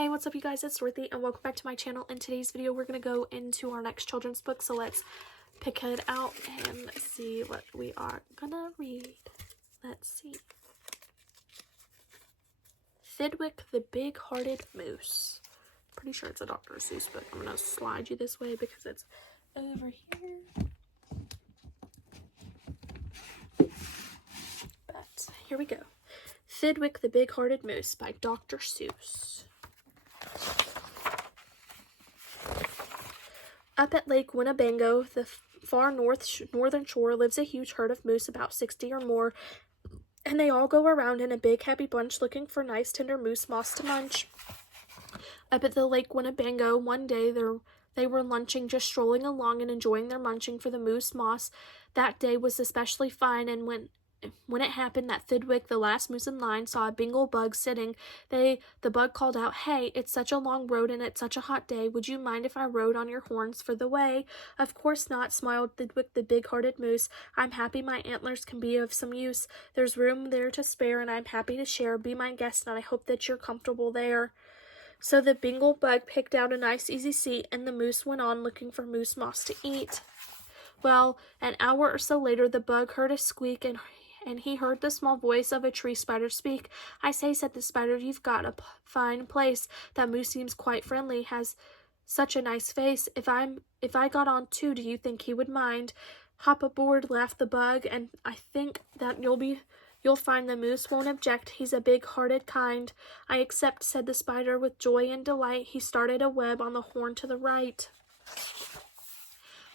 Hey, what's up you guys, it's Dorothy and welcome back to my channel. In today's video we're going to go into our next children's book, so let's pick it out and see what we are going to read. Let's see. Thidwick the Big-Hearted Moose. Pretty sure it's a Dr. Seuss book. I'm going to slide you this way because it's over here. But here we go. Thidwick the Big-Hearted Moose by Dr. Seuss. Up at Lake Winnebago, the far northern shore, lives a huge herd of moose, about 60 or more, and they all go around in a big happy bunch looking for nice tender moose moss to munch. Up at the Lake Winnebago, one day they were lunching, just strolling along and enjoying their munching, for the moose moss that day was especially fine, and when it happened that Thidwick, the last moose in line, saw a Bengal bug sitting, the bug called out, "Hey, it's such a long road and it's such a hot day. Would you mind if I rode on your horns for the way?" "Of course not," smiled Thidwick the Big-Hearted Moose. "I'm happy my antlers can be of some use. There's room there to spare and I'm happy to share. Be my guest and I hope that you're comfortable there." So the Bengal bug picked out a nice easy seat and the moose went on looking for moose moss to eat. Well, an hour or so later the bug heard a squeak and he heard the small voice of a tree spider speak. "I say," said the spider, "you've got a fine place. That moose seems quite friendly, has such a nice face. If I got on too, do you think he would mind?" "Hop aboard," laughed the bug, "and I think that you'll find the moose won't object. He's a big-hearted kind." "I accept," said the spider with joy and delight. He started a web on the horn to the right.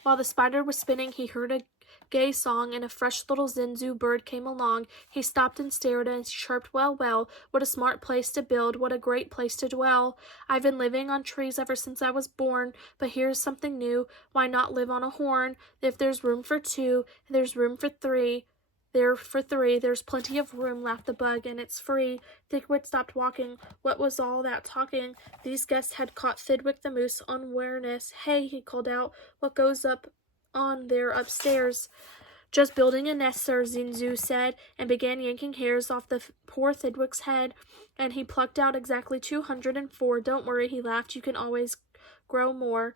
While the spider was spinning, he heard a gay song, and a fresh little zinzu bird came along. He stopped and stared, and chirped, "Well, well, what a smart place to build, what a great place to dwell. I've been living on trees ever since I was born, but here's something new. Why not live on a horn? If there's room for two, there's room for three. There's plenty of room," laughed the bug, "and it's free." Thidwick stopped walking. What was all that talking? These guests had caught Thidwick the moose unawares. "Hey," he called out, "what goes on there upstairs?" "Just building a nest, sir," Zinzu said, and began yanking hairs off the poor Thidwick's head, and he plucked out exactly 204. "Don't worry," he laughed, "you can always grow more."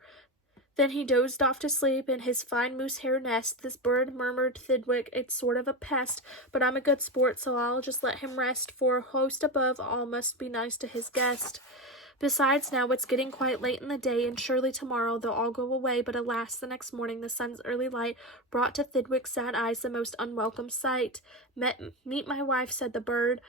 Then he dozed off to sleep in his fine moose hair nest. "This bird," murmured Thidwick, "it's sort of a pest, but I'm a good sport, so I'll just let him rest, for a host above all must be nice to his guest. Besides, now it's getting quite late in the day, and surely tomorrow they'll all go away." But alas, the next morning the sun's early light brought to Thidwick's sad eyes the most unwelcome sight. Meet my wife," said the bird.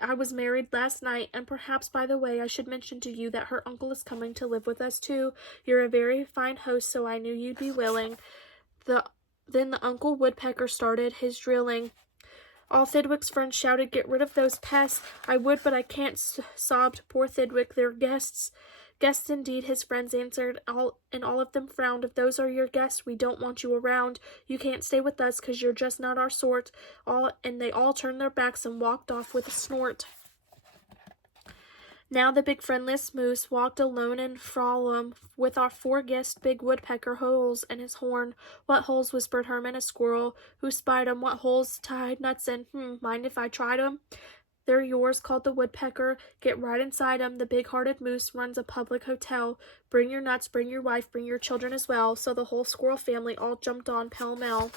"I was married last night, and perhaps by the way I should mention to you that her uncle is coming to live with us too. You're a very fine host, so I knew you'd be willing." Then the Uncle Woodpecker started his drilling. All Thidwick's friends shouted, "Get rid of those pests." "I would, but I can't," sobbed poor Thidwick. "They're guests." "Guests indeed," his friends answered, and all of them frowned. "If those are your guests, we don't want you around. You can't stay with us, 'cause you're just not our sort." And they all turned their backs and walked off with a snort. Now the big friendless moose walked alone and frolic with our four guests. Big Woodpecker holes in his horn. "What holes?" whispered Herman, a squirrel who spied 'em. "What holes to hide nuts in?" Mind if I tried 'em?" "They're yours," called the woodpecker. "Get right inside 'em. The big-hearted moose runs a public hotel. Bring your nuts, bring your wife, bring your children as well." So the whole squirrel family all jumped on pell-mell.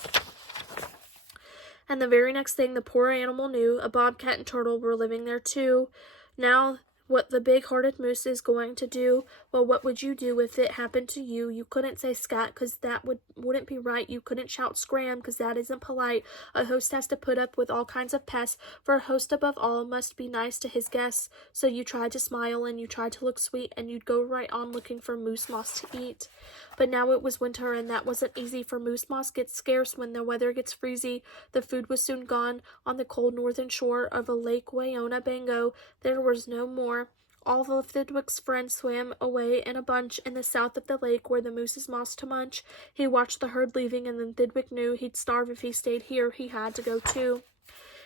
And the very next thing the poor animal knew, a bobcat and turtle were living there too. Now what the big-hearted moose is going to do, well, what would you do if it happened to you? You couldn't say scat, 'cause that wouldn't be right. You couldn't shout scram, 'cause that isn't polite. A host has to put up with all kinds of pests, for a host above all must be nice to his guests. So you tried to smile and you tried to look sweet, and you'd go right on looking for moose moss to eat. But now it was winter, and that wasn't easy, for moose moss gets scarce when the weather gets freezy. The food was soon gone. On the cold northern shore of a Lake Winnebago there was no more. All of Thidwick's friends swam away in a bunch in the south of the lake where the moose's moss to munch. He watched the herd leaving, and then Thidwick knew he'd starve if he stayed here. He had to go too.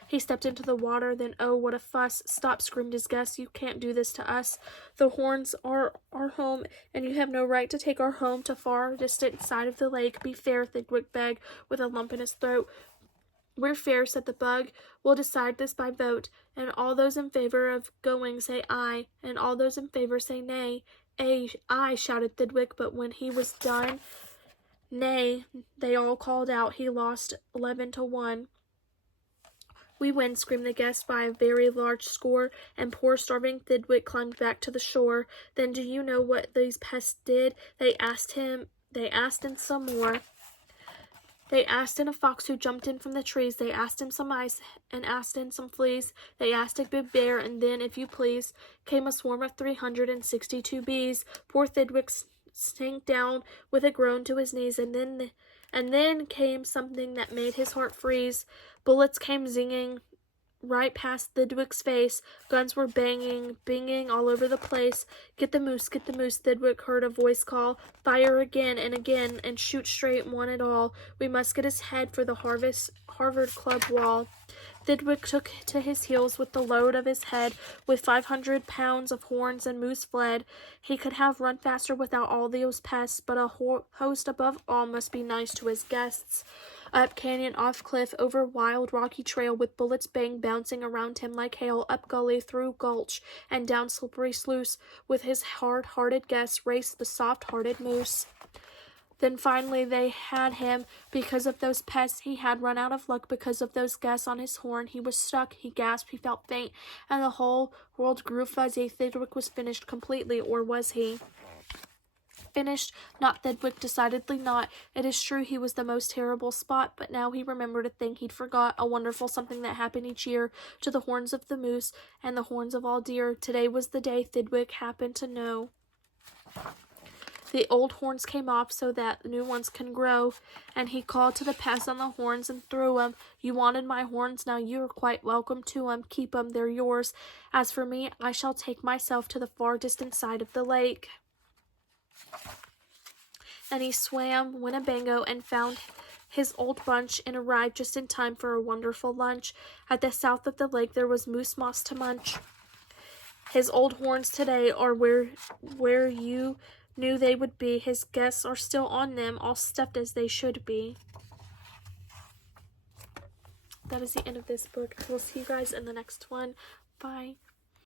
He stepped into the water, then oh, what a fuss. "Stop," screamed his guest. "You can't do this to us. The horns are our home, and you have no right to take our home to far distant side of the lake. Be fair," Thidwick begged with a lump in his throat. We're fair, said the bug. We'll decide this by vote, and all those in favor of going say aye, and all those in favor say nay. Aye, shouted Thidwick, but when he was done, nay, they all called out. He lost 11-1. We win, screamed the guests by a very large score, and poor starving Thidwick climbed back to the shore. Then do you know what these pests did? They asked and some more. They asked in a fox who jumped in from the trees. They asked in some mice, and asked in some fleas. They asked a big bear, and then, if you please, came a swarm of 362 bees. Poor Thidwick sank down with a groan to his knees, and then came something that made his heart freeze. Bullets came zinging right past Thidwick's face. Guns were binging all over the place. Get the moose, Thidwick heard a voice call. Fire again, and shoot straight, one and all. We must get his head for the Harvard Club wall. Thidwick took to his heels with the load of his head. With 500 pounds of horns and moose fled. He could have run faster without all those pests, but a host above all must be nice to his guests. Up canyon, off cliff, over wild rocky trail, with bullets bouncing around him like hail, up gully, through gulch, and down slippery sluice, with his hard-hearted guests raced the soft-hearted moose. Then finally they had him. Because of those pests, he had run out of luck. Because of those guests on his horn, he was stuck, he gasped, he felt faint, and the whole world grew fuzzy. Thidwick was finished completely, or was he? Finished? Not Thidwick, decidedly not. It is true he was the most terrible spot, but now he remembered a thing he'd forgot, a wonderful something that happened each year to the horns of the moose and the horns of all deer. Today was the day Thidwick happened to know. The old horns came off so that new ones can grow, and he called to the pests on the horns and threw 'em. You wanted my horns, now you're quite welcome to 'em. Keep 'em, they're yours. As for me, I shall take myself to the far distant side of the lake. And he swam Winnebago and found his old bunch and arrived just in time for a wonderful lunch. At the south of the lake there was moose moss to munch. His old horns today are where you knew they would be. His guests are still on them, all stuffed as they should be. That is the end of this book. I will see you guys in the next one. Bye.